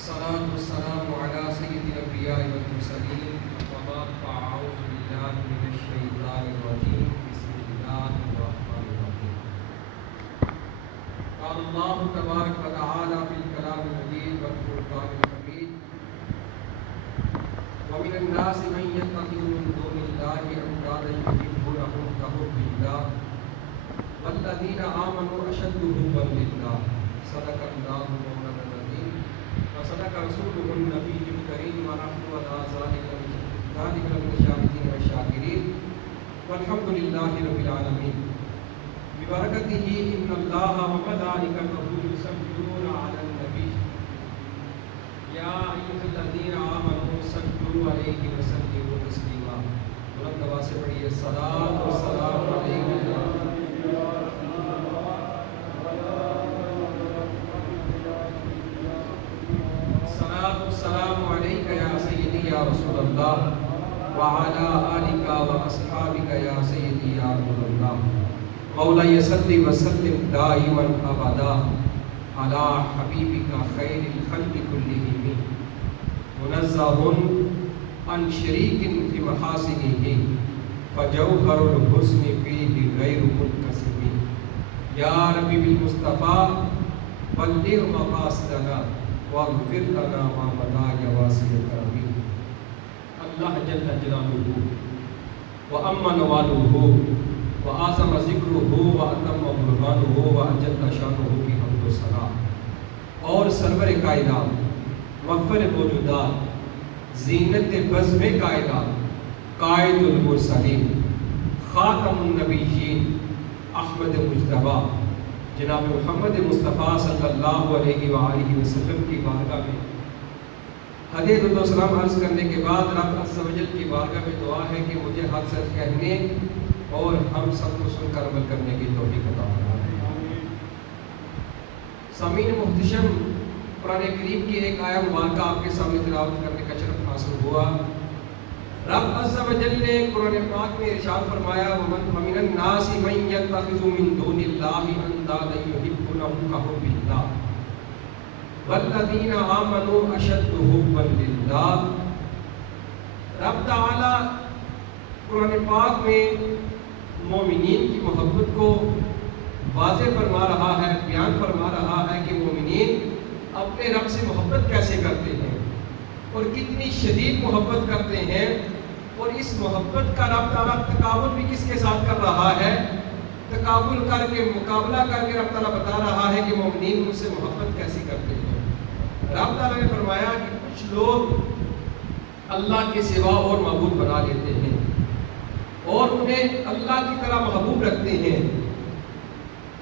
الصلاة والسلام على سيد الأنبياء والمرسلين وبعد فأعوذ بالله من الشيطان الرجيم بسم الله الرحمن الرحيم. قال الله تبارك وتعالى في الكلام المجيد والفرقان الحميد ومن الناس من يتخذ من دون الله أندادا يحبونهم كحب الله والذين آمنوا أشد حبا لله. صدق الله مولانا العظيم وصدق رسوله النبي الكريم ونحن على ذلك من الشاهدين والشاكرين والحمد لله رب العالمين. ببركته إن الله وملائكته يصلون على النبي يا أيها الذين آمنوا صلوا عليه وسلموا تسليما. بلند آواز سے پڑھیے الصلاۃ والسلام علیکم. السلام علیک یا سیدی یا رسول اللہ وعلی آلک و اصحابک یا سیدی یا رسول اللہ. مولاي صل وسلم دائما ابدا على حبیبک خیر الخلق كلهم منزہ عن شریک فی محاسنه فجوہر الحسن فیہ غیر منقسم. یا ربی بالمصطفیٰ بلغ مقاصدنا واغفر لنا ما مضى يا واسع الكرم. اللہ جل جلالہ وأما نوالہ وأعظم ذکرہ وأتم برہانہ وأجل شانہ کی حمد و ثنا. اور سرور کائنات مغفر موجودات زینت بزم کائنات قائد المرسلین خاتم النبیین احمد مجتبی جناب محمد مصطفیٰ صلی اللہ علیہ وآلہ وسلم کی بارگاہ میں حدیث و سلام عرض کرنے کے بعد رب عز و جل کی بارگاہ میں دعا ہے کہ مجھے حق سچ کہنے اور ہم سب کو سن کر عمل کرنے کی توفیق عطا فرمائے. سامعین محتشم، قرآن کریم کی ایک آیہ مبارکہ آپ کے سامنے تلاوت کرنے کا شرف حاصل ہوا. رب عز و جل نے قرآن پاک میں ارشاد فرمایا وَمِنَ النَّاسِ مَن يَتَّخِذُ مِن دُونِ اللَّهِ أَندَادًا يُحِبُّونَهُمْ كَحُبِّ اللَّهِ وَالَّذِينَ آمَنُوا أَشَدُّ حُبًّا لِلَّهِ. رب تعالی قرآن پاک میں مومنین کی محبت کو واضح فرما رہا ہے، بیان فرما رہا ہے کہ مومنین اپنے رب سے محبت کیسے کرتے ہیں اور کتنی شدید محبت کرتے ہیں. اور اس محبت کا رب تعالیٰ تقابل بھی کس کے ساتھ کر رہا ہے؟ تقابل کر کے، مقابلہ کر کے رب تعالیٰ بتا رہا ہے کہ مومنین مجھ سے محبت کیسی کرتے ہیں. رب تعالیٰ نے فرمایا کہ کچھ لوگ اللہ کے سوا اور معبود بنا لیتے ہیں اور انہیں اللہ کی طرح محبوب رکھتے ہیں.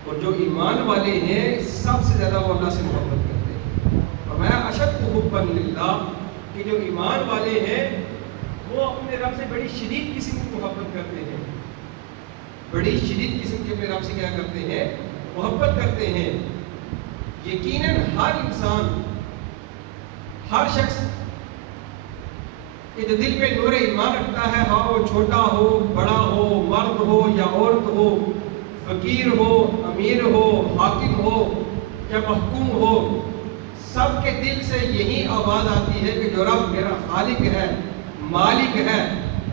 اور جو ایمان والے ہیں سب سے زیادہ وہ اللہ سے محبت کرتے ہیں. فرمایا اشد حبا للہ، کہ جو ایمان والے ہیں وہ اپنے رب سے بڑی شدید قسم کی محبت کرتے ہیں. بڑی شدید قسم کے اپنے رب سے کیا کرتے ہیں؟ محبت کرتے ہیں. یقیناً ہر انسان، ہر شخص کہ جو دل پہ نور ایمان رکھتا ہے، ہاں وہ چھوٹا ہو، بڑا ہو، مرد ہو یا عورت ہو، فقیر ہو، امیر ہو، حاکم ہو یا محکوم ہو، سب کے دل سے یہی آواز آتی ہے کہ جو رب میرا خالق ہے، مالک ہے،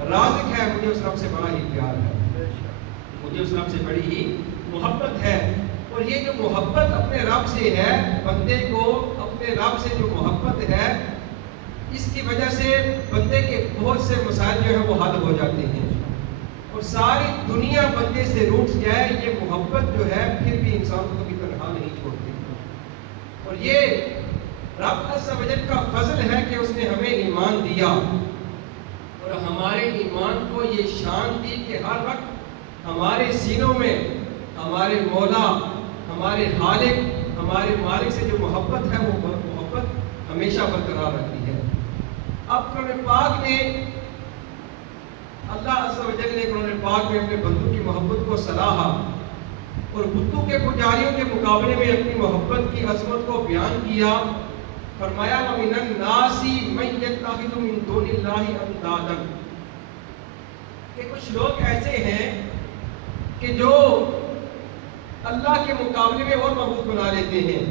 رازق ہے، مجھے اس رب سے بڑا ہی پیار ہے، مجھے اس رب سے بڑی ہی محبت ہے. اور یہ جو محبت اپنے رب سے ہے، بندے کو اپنے رب سے جو محبت ہے، اس کی وجہ سے بندے کے بہت سے مسائل جو ہیں وہ حل ہو جاتے ہیں. اور ساری دنیا بندے سے روٹ جائے، یہ محبت جو ہے پھر بھی انسان کو کبھی تنہا نہیں چھوڑتی. اور یہ رب عز و جل کا فضل ہے کہ اس نے ہمیں ایمان دیا اور ہمارے ایمان کو یہ شان دی کہ ہر وقت ہمارے سینوں میں ہمارے مولا، ہمارے خالق، ہمارے مالک سے جو محبت ہے وہ محبت ہمیشہ برقرار رہتی ہے. اب قرآن پاک نے، اللہ عز و جل نے قرآن پاک میں اپنے بندوں کی محبت کو سراہا اور بتوں کے پجاریوں کے مقابلے میں اپنی محبت کی عظمت کو بیان کیا. فرمایا وَمِنَ النَّاسِ مَن يَتَّخِذُ مِن دُونِ اللَّهِ أَندَادًا، کہ کچھ لوگ ایسے ہیں کہ جو اللہ کے مقابلے میں اور معبود بنا لیتے ہیں.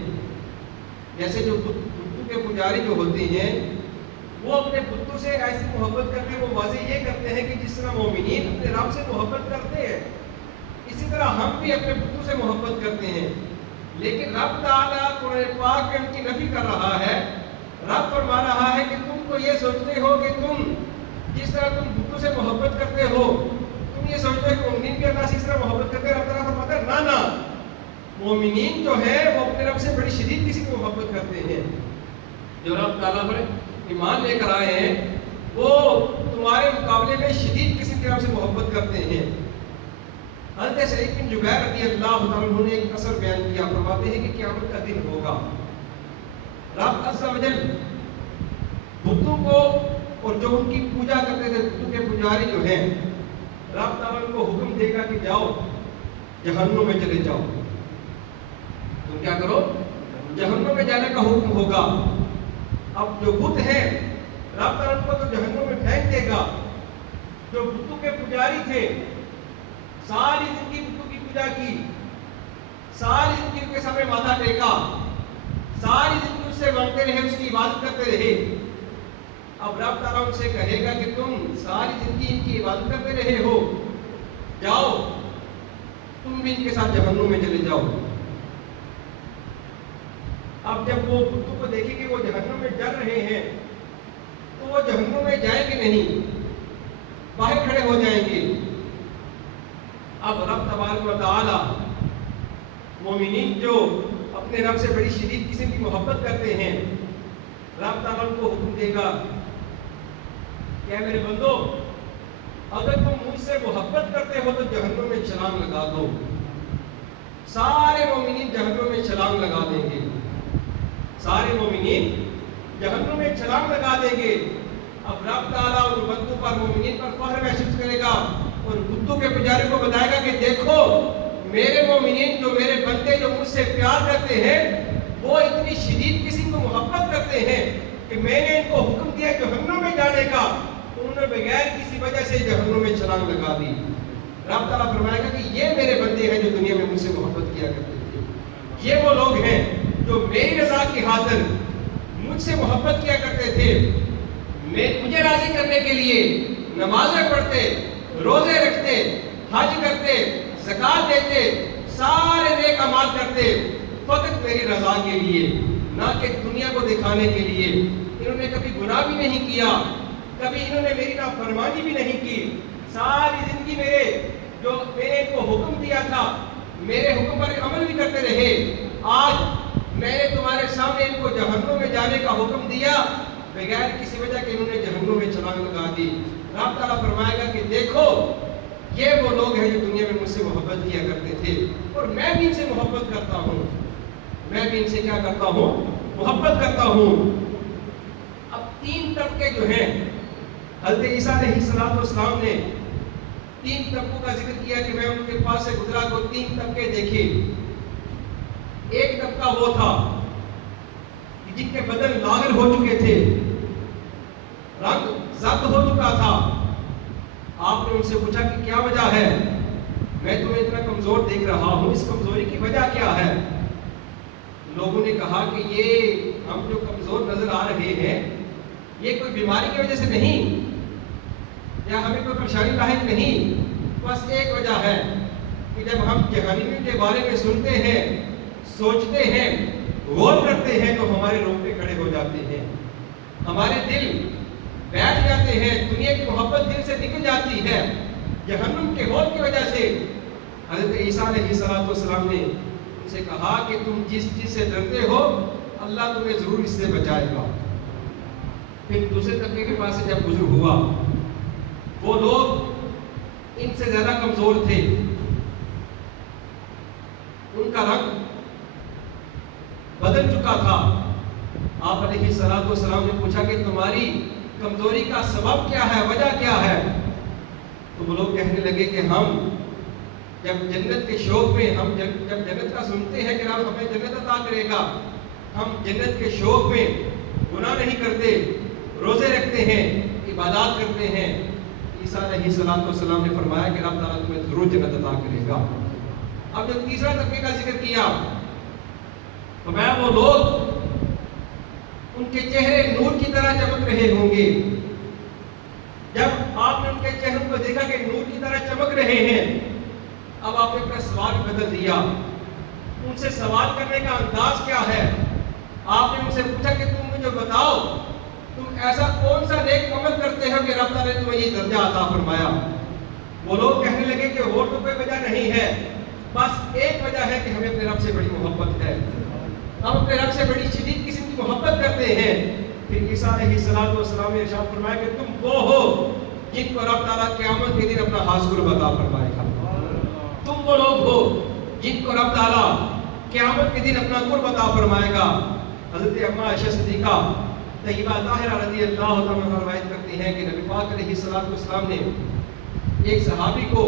جیسے جو بتوں کے کے پجاری جو ہوتے ہیں وہ اپنے بتوں سے ایسی محبت کرتے ہیں، وہ واضح یہ کرتے ہیں کہ جس طرح مومنین اپنے رب سے محبت کرتے ہیں اسی طرح ہم بھی اپنے بتوں سے محبت کرتے ہیں۔ لیکن رب تعالیٰ قرآن پاک میں ان کی نفی کر رہا ہے۔ رب فرما رہا ہے کہ تم تو یہ سوچتے ہو کہ تم جس طرح تم بتوں سے محبت کرتے ہو، تم یہ سوچتے ہو کہ مومنین بھی اللہ سے اس طرح محبت کرتے ہیں۔ رب تعالیٰ فرماتا ہے نہ، مومنین جو ہے وہ اپنے رب سے بڑی شدید کسی کو محبت کرتے ہیں۔ جو رب تعالیٰ پر ایمان لے کر آئے ہیں وہ تمہارے مقابلے میں شدید قسم کی رب سے محبت کرتے ہیں۔ حضرت سعید بن جبیر رضی اللہ تعالیٰ عنہ نے ایک اثر بیان کیا، فرماتے ہیں کہ قیامت کا دن ہوگا، رب عز و جل بتوں کو اور جو ان کی پوجا کرتے تھے بتوں کے پجاری جو ہیں، رب تعالیٰ ان کو حکم دے گا کہ جاؤ جہنم میں چلے جاؤ، تم کیا کرو، جہنم میں جانے کا حکم ہوگا۔ اب جو بت ہیں رب تعالیٰ کو تو جہنم میں پھینک دے گا۔ جو بتوں کے پجاری تھے ساری زندگی بتوں کی پوجا کی، ساری زندگی ان کے سامنے ماتھا ٹیکا، ساری زندگی اس سے مانگتے رہے، اس کی عبادت کرتے رہے۔ اب رب تعالیٰ ان سے کہے گا کہ تم ساری زندگی ان کی عبادت کرتے رہے ہو، جاؤ تم بھی ان کے ساتھ جہنم میں چلے جاؤ۔ اب جب وہ بتوں کو دیکھیں کہ وہ جہنم میں جل رہے ہیں تو وہ جہنم میں جائیں گے نہیں، باہر کھڑے ہو جائیں گے۔ اب رب تبارک و تعالی مومنین جو اپنے رب سے بڑی شدید قسم کی محبت کرتے ہیں، رب تعالیٰ ان کو حکم دے گا کہ اے میرے بندو اگر تم مجھ سے محبت کرتے ہو تو جہنم میں چھلانگ لگا دو۔ سارے مومنین جہنم میں چھلانگ لگا دیں گے، سارے مومنین جہنم میں چھلانگ لگا دیں گے۔ اب رب تعالیٰ ان بندوں پر مومنین پر فخر محسوس کرے گا اور بتوں کے پجاری کو بتائے گا کہ دیکھو میرے مومنین جو میرے بندے جو مجھ سے پیار کرتے ہیں وہ اتنی شدید قسم کو محبت کرتے ہیں کہ میں نے ان کو حکم دیا جہنم میں جانے کا، انہوں نے بغیر کسی وجہ سے جہنم میں چھلانگ لگا دی۔ رب تعالیٰ فرمائے گا کہ یہ میرے بندے ہیں جو دنیا میں مجھ سے محبت کیا کرتے تھے، یہ وہ لوگ ہیں جو میری رضا کی خاطر مجھ سے محبت کیا کرتے تھے، مجھے راضی کرنے کے لیے نمازیں پڑھتے، روزے رکھتے، حج کرتے، زکات دیتے، سارے نیک اعمال کرتے فقط میری رضا کے لیے، نہ کہ دنیا کو دکھانے کے لیے۔ انہوں نے کبھی گناہ بھی نہیں کیا، کبھی انہوں نے میری نافرمانی بھی نہیں کی، ساری زندگی میں نے ان کو حکم دیا تھا، میرے حکم پر عمل بھی کرتے رہے۔ آج میں نے تمہارے سامنے ان کو جہنم میں جانے کا حکم دیا بغیر کسی وجہ کے انہوں نے جہنم میں چھلانگ لگا دی۔ رب تعالیٰ فرمائے گا کہ دیکھو یہ وہ لوگ ہیں جو دنیا میں مجھ سے محبت کیا کرتے تھے اور میں بھی ان سے محبت کرتا ہوں، میں بھی ان سے کیا کرتا ہوں، محبت کرتا ہوں۔ اب تین طبقے جو ہیں حضرت عیسیٰ علیہ السلام نے تین طبقوں کا ذکر کیا کہ میں ان کے پاس سے گزرا کو تین طبقے دیکھے۔ ایک طبقہ وہ تھا کہ جن کے بدن لاغر ہو چکے تھے، رنگ زرد ہو چکا تھا۔ آپ نے ان سے پوچھا کہ کیا وجہ ہے، میں تمہیں اتنا کمزور دیکھ رہا ہوں، اس کمزوری کی وجہ کیا ہے؟ لوگوں نے کہا کہ یہ ہم جو کمزور نظر آ رہے ہیں یہ کوئی بیماری کی وجہ سے نہیں یا ہمیں کوئی پریشانی لاحق نہیں، بس ایک وجہ ہے کہ جب ہم جہنمیوں کے بارے میں سنتے ہیں، سوچتے ہیں، غور کرتے ہیں تو ہمارے رونگٹے کھڑے ہو جاتے ہیں، ہمارے دل بیٹھ جاتے ہیں، دنیا کی محبت دل سے نکل جاتی ہے جہنم کے غور کی وجہ سے۔ حضرت عیسیٰ علیہ السلام نے ان سے کہا کہ تم جس چیز سے ڈرتے ہو اللہ تمہیں ضرور اس سے بچائے گا۔ پھر دوسرے طبقے کے پاس سے جب گزر ہوا، وہ لوگ ان سے زیادہ کمزور تھے، ان کا رنگ بدل چکا تھا۔ آپ علیہ السلام نے پوچھا کہ تمہاری کمزوری کا سبب کیا ہے، وجہ کیا ہے؟ تو وہ لوگ کہنے لگے کہ ہم جب جنت کے شوق میں جب جنت کا سنتے ہیں کہ رب ہمیں جنت عطا کرے گا، ہم جنت کے شوق میں گناہ نہیں کرتے، روزے رکھتے ہیں، عبادات کرتے ہیں۔ عیسیٰ علیہ السلام نے فرمایا کہ رب تعالیٰ تمہیں ضرور جنت عطا کرے گا۔ اب جو تیسرا طبقے کا ذکر کیا، فرمایا وہ لوگ ان کے چہرے نور کی طرح چمک رہے ہوں گے۔ جب آپ نے ان کے چہروں کو دیکھا کہ نور کی طرح چمک رہے ہیں، اب آپ نے اپنا سوال بدل دیا۔ ان سے سوال کرنے کا انداز کیا ہے؟ آپ نے ان سے پوچھا کہ تم مجھے بتاؤ، تم ایسا کون سا نیک عمل کرتے ہو کہ رب تعالیٰ نے تمہیں یہ درجہ عطا فرمایا؟ وہ لوگ کہنے لگے کہ اور تو کوئی وجہ نہیں ہے، بس ایک وجہ ہے کہ ہمیں اپنے رب سے بڑی محبت ہے، ہم اپنے رب سے بڑی شدید قسم کی محبت کرتے ہیں۔ پھر عیسیٰ علیہ السلام نے ارشاد فرمایا کہ تم وہ ہو جن کو رب تعالیٰ قیامت کے دن اپنا ہاتھ قرب عطا فرمائے گا۔ تم وہ لوگ ہو جن کو رب تعالیٰ قیامت کے دن اپنا قرب عطا فرمائے گا۔ حضرت اما عائشہ صدیقہ طیبہ طاہرہ رضی اللہ تعالیٰ عنہا روایت کرتی ہیں کہ نبی پاک علیہ السلام نے ایک صحابی کو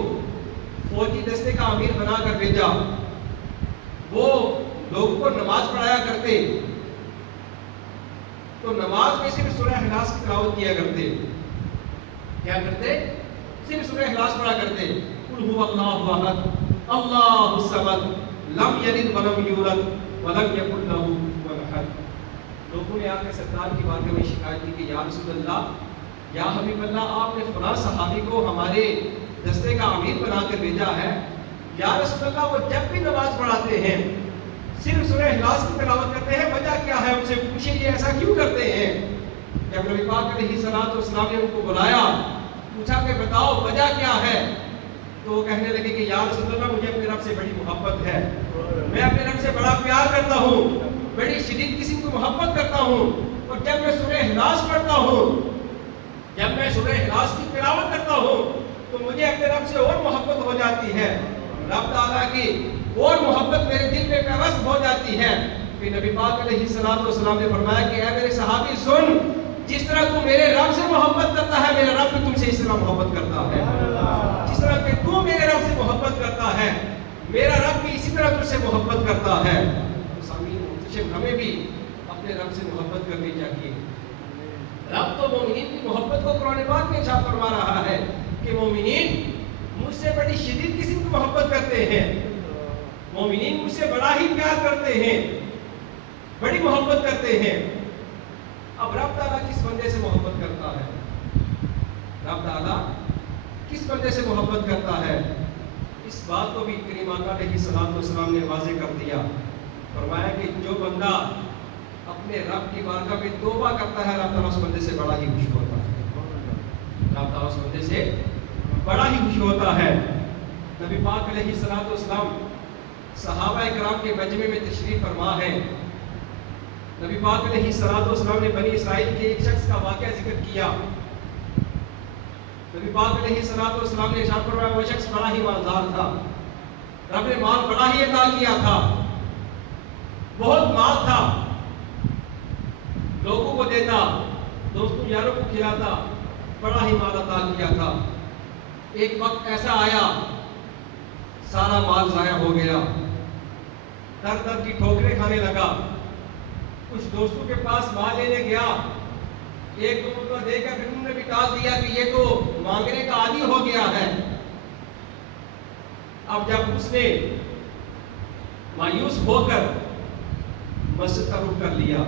فوجی دستے کا امیر بنا کر بھیجا۔ وہ لوگوں کو نماز پڑھایا کرتے، تو نماز میں صرف سورہ اخلاص کی تلاوت کیا کرتے۔ کیا کرتے؟ صرف سورہ اخلاص پڑھا کرتے۔ قل هو اللہ احد اللہ الصمد لم یلد ولم یولد ولم یکن له کفوا احد۔ لوگوں نے آ کے سرکار کی بارگاہ میں شکایت کی کہ یا رسول اللہ، یا حبیب اللہ، آپ نے فلاں صحابی کو ہمارے دستے کا امیر بنا کر بھیجا ہے، یا رسول اللہ وہ جب بھی نماز پڑھاتے ہیں صرف سورہ اخلاص کی تلاوت کرتے ہیں، وجہ کیا ہے؟ ان سے پوچھیں یہ ایسا کیوں کرتے ہیں؟ جب نبی پاک علیہ السلام نے ان کو بلایا، پوچھا کہ بتاؤ وجہ کیا ہے، تو وہ کہنے لگے کہ یا رسول اللہ مجھے اپنے رب سے بڑی محبت ہے، میں اپنے رب سے بڑا پیار کرتا ہوں، بڑی شدید قسم کی محبت کرتا ہوں، اور جب میں سورہ اخلاص پڑھتا ہوں، جب میں سورہ اخلاص کی تلاوت کرتا ہوں تو مجھے اپنے رب سے اور محبت ہو جاتی ہے، رب تعالیٰ کی اور محبت میرے دل میں پیوست ہو جاتی ہے۔ پھر نبی پاک علیہ السلام نے فرمایا کہ اے میرے صحابی سن، جس طرح تو میرے رب سے محبت کرتا ہے، میرا رب بھی تم سے اس طرح محبت کرتا ہے۔ جس طرح کہ تو میرے رب سے محبت کرتا ہے، میرا رب بھی اسی طرح تجھ سے محبت کرتا ہے۔ ہمیں بھی اپنے رب سے محبت کرنی چاہیے۔ رب تو مومنین کی محبت کو قرآن پاک میں ارشاد فرما رہا ہے کہ مومنین مجھ سے بڑی شدید قسم کی محبت کرتے ہیں، مومنین مجھ سے بڑا ہی پیار کرتے ہیں، بڑی محبت کرتے ہیں۔ اب رب تعالیٰ کس بندے سے محبت کرتا ہے؟ رب تعالیٰ کس بندے سے محبت کرتا ہے؟ اس بات کو بھی کریم آقا علیہ السلام نے واضح کر دیا۔ فرمایا کہ جو بندہ اپنے رب کی بارگاہ میں توبہ کرتا ہے، رب تعالیٰ اس بندے سے بڑا ہی خوش ہوتا ہے، رب تعالیٰ اس بندے سے بڑا ہی خوش ہوتا ہے۔ نبی پاک علیہ السلام صحابہ کرام کے مجمع میں تشریف فرما ہے۔ نبی پاک علیہ السلام نے بنی اسرائیل کے ایک شخص کا واقعہ ذکر کیا۔ نبی پاک علیہ السلام نے ارشاد فرمایا وہ شخص بڑا ہی مالدار تھا، رب نے مال بڑا ہی عطا کیا تھا، بہت مال تھا، لوگوں کو دیتا، دوستوں یاروں کو کھلاتا، بڑا ہی مال عطا کیا تھا۔ ایک وقت ایسا آیا سارا مال ضائع ہو گیا، در در کی ٹھوکریں کھانے لگا۔ کچھ دوستوں کے پاس مال لینے گیا، ایک دو کو دیکھ کر انہوں نے بھی ٹال دیا کہ یہ تو مانگنے کا عادی ہو گیا ہے۔ اب جب اس نے مایوس ہو کر مسجد کا رخ کر لیا،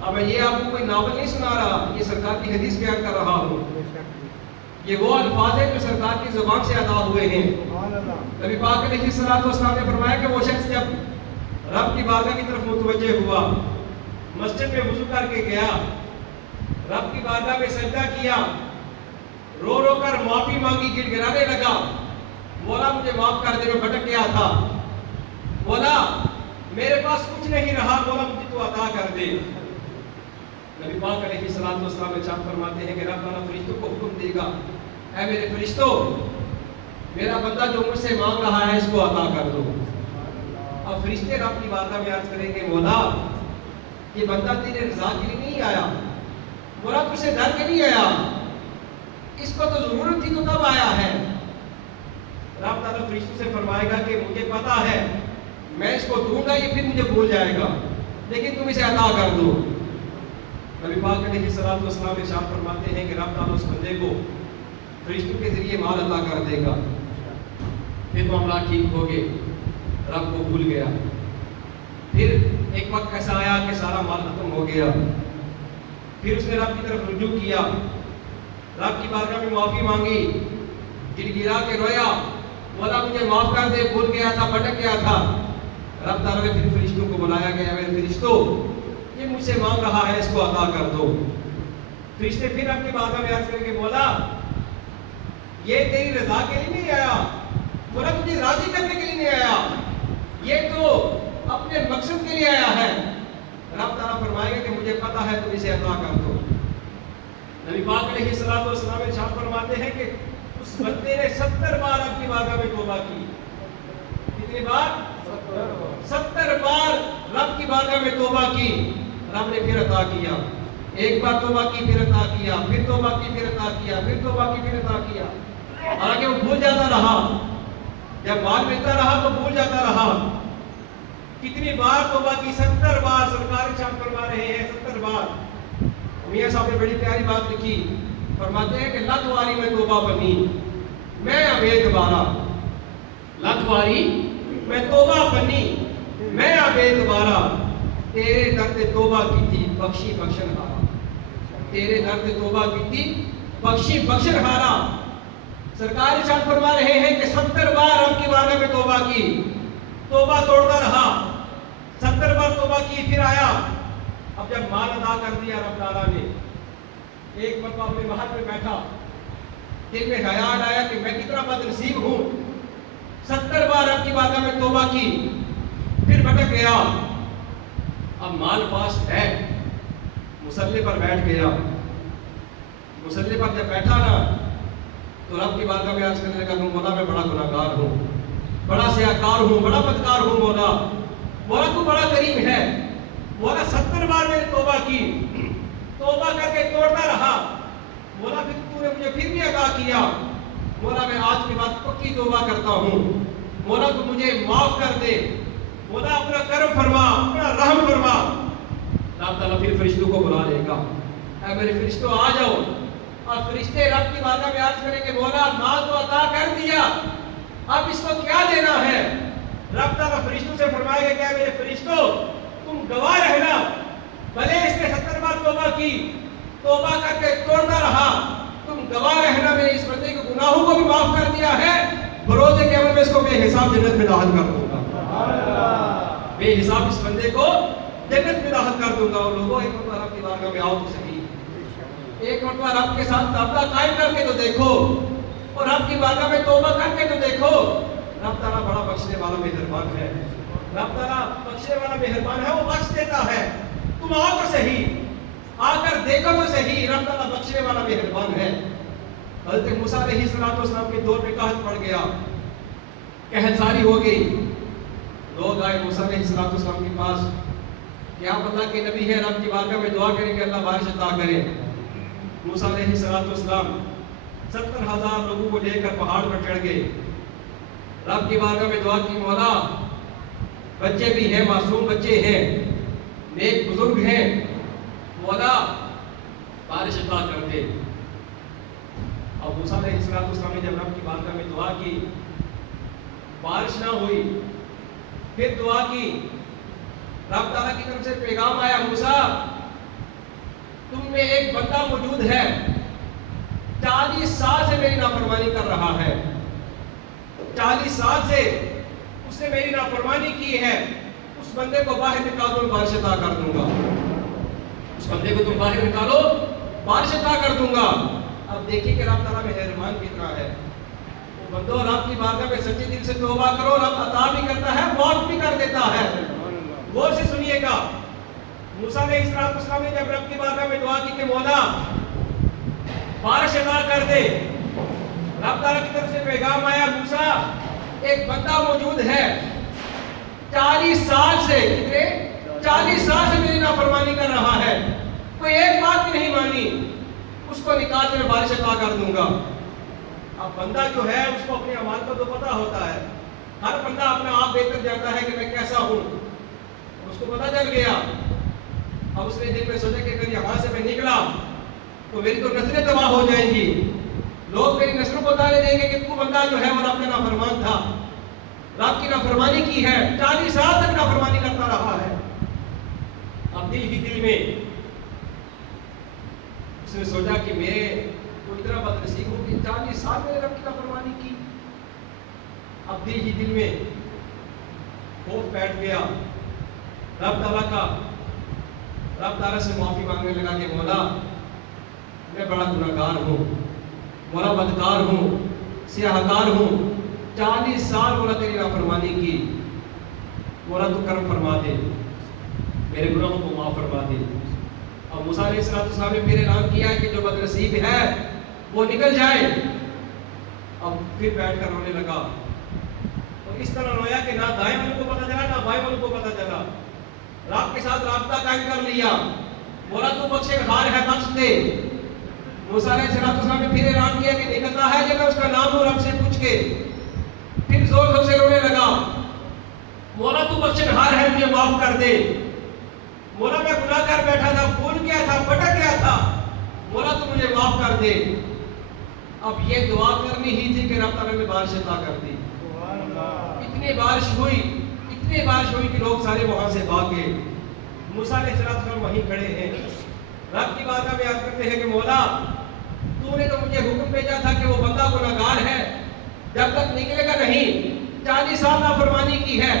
اب میں یہ آپ کو کوئی ناول نہیں سنا رہا، یہ سرکار کی حدیث بیان کر رہا ہوں، یہ وہ الفاظ ہیں جو سرکار کی زبان سے ادا ہوئے ہیں۔ نبی پاک علیہ السلام نے فرمایا کہ وہ شخص جب رب کی بارگاہ کی طرف متوجہ ہوا، مسجد میں وضو کر کے گیا، رب کی بارگاہ میں سجدہ کیا، رو رو کر معافی مانگی، گڑ گڑانے لگا، مولا مجھے معاف کر دے، میں بھٹک گیا تھا، مولا میرے پاس کچھ نہیں رہا، مولا مجھے تو عطا کر دے۔ نبی پاک علیہ السلام ارشاد فرماتے ہیں کہ رب تعالیٰ فرشتوں کو حکم دے گا، اے میرے فرشتوں، میرا بندہ جو مجھ سے مانگ رہا ہے اس کو عطا کر دو۔ اب فرشتے رب کی بارگاہ میں عرض کریں گے مولا یہ بندہ تیرے رضا کے لیے نہیں آیا، مولا تجھ سے ڈر کے نہیں آیا، اس کو تو ضرورت تھی تو تب آیا ہے۔ رب تعالیٰ فرشتوں سے فرمائے گا کہ مجھے پتا ہے میں اس کو دوں گا یہ پھر مجھے بھول جائے گا، لیکن تم اسے عطا کر دو۔ نبی پاک علیہ السلام ارشاد فرماتے ہیں کہ رب تعالیٰ اس بندے کو فرشتوں کے ذریعے مال عطا کر دے گا، پھر معاملہ ٹھیک ہو گئے، رب کو بھول گیا، پھر ایک وقت ایسا آیا کہ سارا مال ختم ہو گیا. پھر اس نے رب کی طرف رجوع کیا, رب کی بارگاہ میں معافی مانگی, گڑ گڑا کے رویا, مولا مجھے معاف کر دے, بھول گیا تھا, بھٹک گیا تھا. رب تعالیٰ نے پھر فرشتوں کو بلایا گیا, میرے فرشتوں یہ مجھ سے مانگ رہا ہے, اس کو عطا کر دو. فرشتے پھر آپ کی بارگاہ میں عرض کر کے بولا یہ تیری رضا کے لیے نہیں آیا, مولا تجھے راضی کرنے کے لیے نہیں آیا, یہ تو اپنے مقصد کے لیے آیا ہے. رب تعالیٰ فرمائے گا کہ مجھے پتا ہے تم اسے عطا کر دو. نبی پاک علیہ الصلوۃ والسلام ارشاد فرماتے ہیں کہ اس بندے نے 70 بار آپ کی بارگاہ میں توبہ کی. کتنی بار؟ 70 بار رب کی بارگاہ میں توبہ کی. رب نے پھر عطا کیا. ایک بار توبہ کی, پھر عطا کیا, پھر توبہ کی, پھر عطا کیا, پھر توبہ کی, پھر عطا کیا. حالانکہ وہ بھول جاتا رہا, جب مال ملتا رہا تو بھول جاتا رہا. کتنی بار توبہ کی؟ 70 بار. سرکار ارشاد فرما رہے ہیں 70 بار. میاں صاحب نے بڑی پیاری بات لکھی, فرماتے ہیں کہ لت واری میں توبہ بنی میں ابے دوبارہ, لت واری میں توبہ بنی میں ابے دوبارہ, تیرے درد توبہ کی تھی بخشی بخشن ہارا, تیرے درد توبہ کی تھی بخشی بخشن ہارا. سرکار ارشاد فرما رہے ہیں کہ 70 بار رب کی بارگاہ میں توبہ کی, توبہ توڑتا رہا, 70 بار توبہ کی, پھر آیا. اب جب مال ادا کر دیا رب تعالیٰ نے, ایک مرتبہ اپنے محل میں بیٹھا, دل میں خیال آیا کہ میں کتنا بد نصیب ہوں, 70 بار رب کی بارگاہ میں توبہ کی, پھر بھٹک گیا. اب مال پاس ہے, مصلی پر بیٹھ گیا. مصلی پر جب بیٹھا نا تو رب کی بارگاہ میں عرض کرنے لگا مولا میں بڑا گناہگار ہوں, بڑا سیاکار ہوں, بڑا بدکار ہوں. مولا مولا تو بڑا کریم ہے. مولا 70 بار میں نے توبہ کی, توبہ کر کے توڑتا رہا. مولا پھر تو نے مجھے پھر بھی عطا کیا. مولا میں آج کے بعد پکی توبہ کرتا ہوں, مولا تو مجھے معاف کر دے, مولا اپنا کرم فرما, اپنا رحم فرما. رب تعالیٰ پھر فرشتوں کو بلا لے گا, اے میرے فرشتوں آ جاؤ. اور فرشتے رب کی بارگاہ میں عرض کریں کہ مولا مال تو عطا کر دیا, اب اس کو کیا دینا ہے؟ رب تعالیٰ فرشتوں سے فرمائے گا کہ اے میرے فرشتوں تم گواہ رہنا, بھلے اس نے 70 بار توبہ کی, توبہ کر کے توڑتا رہا, تم گواہ رہنا میں نے اس بندے کے گناہوں کو بھی معاف کر دیا ہے, بروز قیامت میں اس کو بے حساب جنت میں داخل کر دوں گا. بے حساب اس بندے کو جنت میں داخل کر دوں گا. اور لوگوں ایک مرتبہ رب کی بارگاہ میں آؤ تو صحیح, ایک مرتبہ رب کے ساتھ رابطہ قائم کر کے تو دیکھو, اور رب کی بارگاہ میں توبہ کر کے تو دیکھو. رب تعالیٰ بڑا بخشنے والا مہربان ہے, رب تعالیٰ بخشنے والا مہربان ہے, وہ بخش دیتا ہے. تم آؤ تو صحیح, آ کر دیکھو تو صحیح, رب تعالیٰ بخشنے والا مہربان ہے. حضرت موسیٰ علیہ السلام کے دور میں قحط پڑ گیا, قحط ساری ہو گئی. لوگ آئے موسیٰ علیہ السلام کے پاس کہ آپ اللہ کے نبی ہیں, رب کی بارگاہ میں دعا کریں کہ اللہ بارش عطا کرے. موسیٰ علیہ السلام 70,000 لوگوں کو لے کر پہاڑ پر چڑھ گئے, رب کی بارگاہ میں دعا کی, مولا بچے بھی ہیں, معصوم بچے ہیں, نیک بزرگ ہیں, مولا بارش عطا کر دے. اب موسیٰ علیہ السلام نے جب رب کی بارگاہ میں دعا کی, بارش نہ ہوئی, پھر دعا کی, رب تعالیٰ کی طرف سے پیغام آیا, موسیٰ تم میں ایک بندہ موجود ہے 40 سال سے میری نافرمانی کر رہا ہے, 40 سال سے اس نے میری نافرمانی کی ہے, اس بندے کو باہر نکالو, بارش عطا کر دوں گا. اس بندے کو تم باہر نکالو, بارش عطا کر دوں گا. اب دیکھیں کہ رب تعالیٰ مہربان کتنا ہے. وہ بندو رب کی بارگاہ میں سچے دل سے توبہ کرو, رب عطا بھی کرتا ہے, معاف بھی کر دیتا ہے. غور سے سنیے گا, موسیٰ علیہ السلام نے جب رب کی بارگاہ میں دعا کی کہ مولا بارش عطا کر دے, رب تعالیٰ کی طرف سے پیغام آیا, موسیٰ ایک بندہ موجود ہے 40 سال سے, کتنے 40 سال سے میری نافرمانی کر رہا ہے, کوئی ایک بات بھی نہیں مانی, اس کو نکال کر بارش عطا کر دوں گا. اب بندہ جو ہے اس کو اپنے اعمال کا تو پتہ ہوتا ہے, ہر بندہ اپنا آپ بہتر جانتا ہے کہ میں کیسا ہوں, اس کو پتہ چل گیا. اب اس نے دل میں سوچا کہ اگر یہاں سے میں نکلا تو میری تو نسلیں تباہ ہو جائیں گی, لوگ میری نسلوں کو تانے دیں گے کہ تو بندہ جو ہے وہ رب کا نافرمان تھا. رب کی نافرمانی کی ہے، 40 سال تک نافرمانی کرتا رہا ہے. اب دل ہی دل میں اس نے سوچا کہ میں تو اتنا بد نصیب ہوں کہ 40 سال میں نے رب کی نافرمانی کی. اب دل ہی دل میں خوف بیٹھ گیا رب تعالیٰ کا. رب تعالیٰ سے معافی مانگنے لگا کہ مولا میں بڑا گناہگار ہوں، مولا بدکار ہوں، سیاہ کار ہوں، 40 سال مولا تیری نافرمانی کی. مولا تو کرم فرما دے، میرے گناہوں کو معاف فرما دے. اور موسیٰ علیہ السلام نے پھر اعلان کیا کہ جو بد نصیب ہے وہ نکل جائے. اب پھر بیٹھ کر رونے لگا اور اس طرح رویا کہ نہ دائیں والوں کو پتہ چلا نہ بائیں والوں کو پتہ چلا. رب کے ساتھ رابطہ قائم کر لیا. مولا تو بخشے ہار ہے، بخش دے. موسیٰ علیہ السلام نے پھر اعلان کیا کہ نکلتا ہے جب میں اس کا نام لوں رب سے پوچھ کے. پھر زور زور سے رونے لگا، مولا تو بخشن ہار ہے، مجھے معاف کر دے. مولا میں گناہ کر بیٹھا تھا، بھول گیا تھا، بھٹک گیا تھا، مولا تو مجھے معاف کر دے. اب یہ دعا کرنی ہی تھی کہ رب تعالیٰ نے بارش عطا کر دی. اتنی بارش ہوئی کہ لوگ سارے وہاں سے بھاگ گئے. موسیٰ علیہ السلام وہیں کھڑے ہیں. رب کی بارگاہ میں عرض کرتے ہیں کہ مولا تو نے تو مجھے حکم بھیجا تھا کہ وہ بندہ گناہگار ہے، جب تک نکلے گا نہیں، 40 سال نافرمانی کی ہے،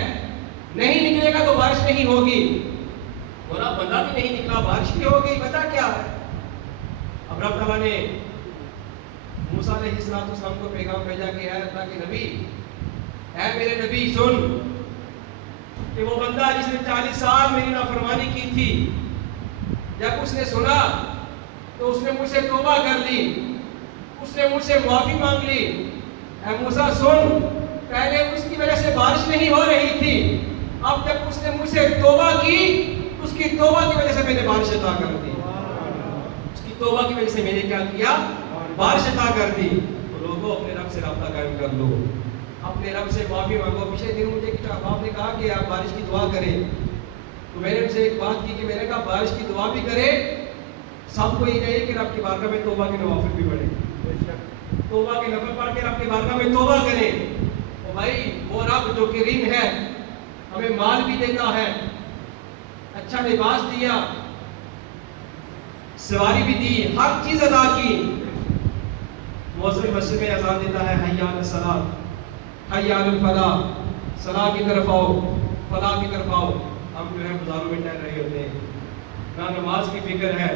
نہیں نکلے گا تو بارش نہیں ہوگی. مولا بندہ بھی نہیں نکلا، بارش بھی ہو گئی، وجہ کیا ہے؟ اب رب تعالیٰ نے موسیٰ علیہ السلام کو پیغام بھیجا کہ اے اللہ کے نبی، اے میرے نبی سن کہ وہ بندہ جس نے 40 سال میری نافرمانی کی تھی، جب اس نے سنا تو اس نے مجھ سے توبہ کر لی، اس نے مجھ سے معافی مانگ لی. اے موسیٰ سن، پہلے اس کی وجہ سے بارش نہیں ہو رہی تھی، اب جب اس نے مجھ سے توبہ کی، اس کی توبہ کی وجہ سے میں نے بارش عطا کر دی. اس کی توبہ کی وجہ سے میں نے کیا کیا؟ بارش عطا کر دی. تو لوگوں اپنے رب سے رابطہ قائم کر لو، اپنے رب سے معافی مانگو. پچھلے دن مجھے آپ نے کہا کہ آپ بارش کی دعا کریں، تو میں نے ان سے ایک بات کی کہ میں نے کہا بارش کی دعا بھی کرے، سب کو یہ چاہیے کہ رب کی بارگاہ میں توبہ کے نوافل بھی پڑھیں، توبہ کے نفل پڑھ کے رب کی بارگاہ میں توبہ کریں. اور بھائی وہ رب جو کریم ہے، ہمیں مال بھی دیتا ہے، اچھا لباس دیا، سواری بھی دی، ہر چیز ادا کی. مؤذن مسجد میں اذان دیتا ہے حی علی الصلاۃ، حی علی الفلاح، صلاح کی طرف آؤ، فلاح کی طرف آؤ. ہم جو ہے بازاروں میں ٹہل رہے ہوتے ہیں، نہ نماز کی فکر ہے،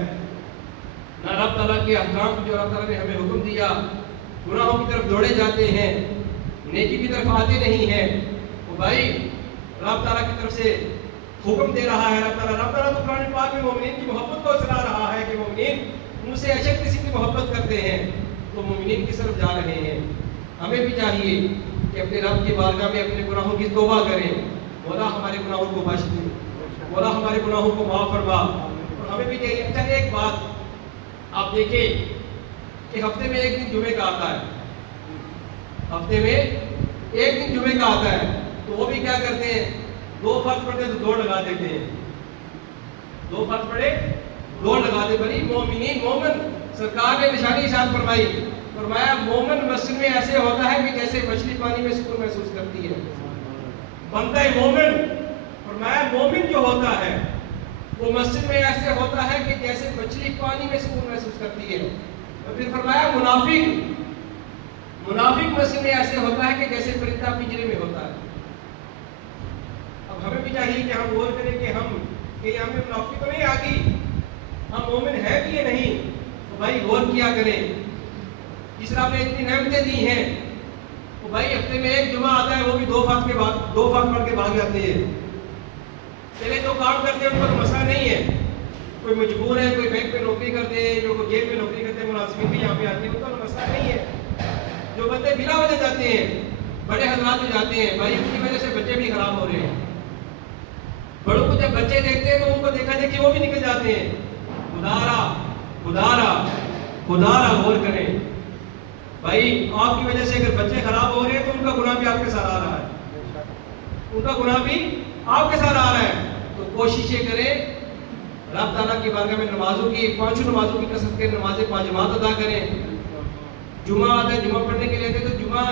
نہ رب تعالیٰ کے احکام جو رب تعالیٰ نے ہمیں حکم دیا، گناہوں کی طرف دوڑے جاتے ہیں، نیکی کی طرف آتے نہیں ہیں. تو بھائی رب تعالیٰ کی طرف سے حکم دے رہا ہے. رب تعالیٰ تو قرآن پاک میں مومنین کی محبت کو سنا رہا ہے کہ مومنین مجھ سے اشد قسم کی محبت کرتے ہیں، تو مومنین کی طرف جا رہے ہیں. ہمیں بھی چاہیے کہ اپنے رب کی بارگاہ میں اپنے گناہوں کی توبہ کریں. مولا ہمارے گناہوں کو بخش دے، مولا ہمارے گناہوں کو معاف فرما. اور ہمیں بھی چاہیے. اچھا ایک بات آپ دیکھیں کہ ہفتے میں ایک دن جمعے کا آتا ہے، ہفتے میں ایک دن جمعے کا آتا ہے، تو وہ بھی کیا کرتے ہیں؟ 2 فرض پڑھتے تو دوڑ لگا دیتے ہیں. 2 فرض پڑھے دوڑ لگا دے. بنی مومنین مومن سرکار نے نشانی ارشاد فرمائی، فرمایا مومن مسجد میں ایسے ہوتا ہے کہ جیسے مچھلی پانی میں سکون محسوس کرتی ہے. بندہ مومن، فرمایا مومن جو ہوتا ہے وہ مسجد میں ایسے ہوتا ہے کہ جیسے مچھلی پانی میں سکون محسوس کرتی ہے. اور پھر فرمایا منافق مسجد میں ایسے ہوتا ہے کہ جیسے پرندہ پنجرے میں ہوتا ہے. اب ہمیں بھی چاہیے کہ ہم غور کریں کہ ہمیں منافقی تو نہیں آ گئی، ہم مومن ہیں کہ یہ نہیں. تو بھائی غور کیا کریں، جس طرح نے اتنی نعمتیں دی ہیں. تو بھائی ہفتے میں ایک جمعہ آتا ہے، وہ بھی 2 فرض پڑھ کے بھاگ جاتے ہیں. پہلے جو کام کرتے ہیں ان پر مسئلہ نہیں ہے، کوئی مجبور ہے، کوئی بینک میں نوکری کرتے ہیں، جو کوئی جیل میں نوکری کرتے ہیں، ملازمین بھی یہاں پہ آتے ہیں، ان کا مسئلہ نہیں ہے. جو بندے بلا وجہ جاتے ہیں، بڑے حضرات بھی جاتے ہیں، بھائی ان کی وجہ سے بچے بھی خراب ہو رہے ہیں. بڑوں کو جب بچے دیکھتے ہیں تو ان کو دیکھا جائے کہ وہ بھی نکل جاتے ہیں. خدارا غور کریں. بھائی آپ کی وجہ سے اگر بچے خراب ہو رہے ہیں تو ان کا گناہ بھی آپ کے ساتھ آ رہا ہے، ان کا گناہ بھی آپ کے ساتھ آ رہا ہے. تو کوششیں کریں رب تعالیٰ کی بارگاہ میں نمازوں کی 5 نمازوں کی کثرت کریں، نمازیں 5 جماعت ادا کریں. جمعہ آتا ہے، جمعہ پڑھنے کے لیے آتے تو جمعہ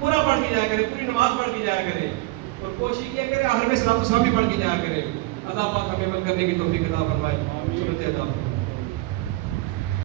پورا پڑھ کے جایا کرے، پوری نماز پڑھ کے جایا کرے، اور کوشش کیا کرے آخر میں صلاۃ السلام بھی پڑھ کے جایا کرے۔ اللہ پاک ہمیں عمل کرنے کی توفیق عطا فرمائے۔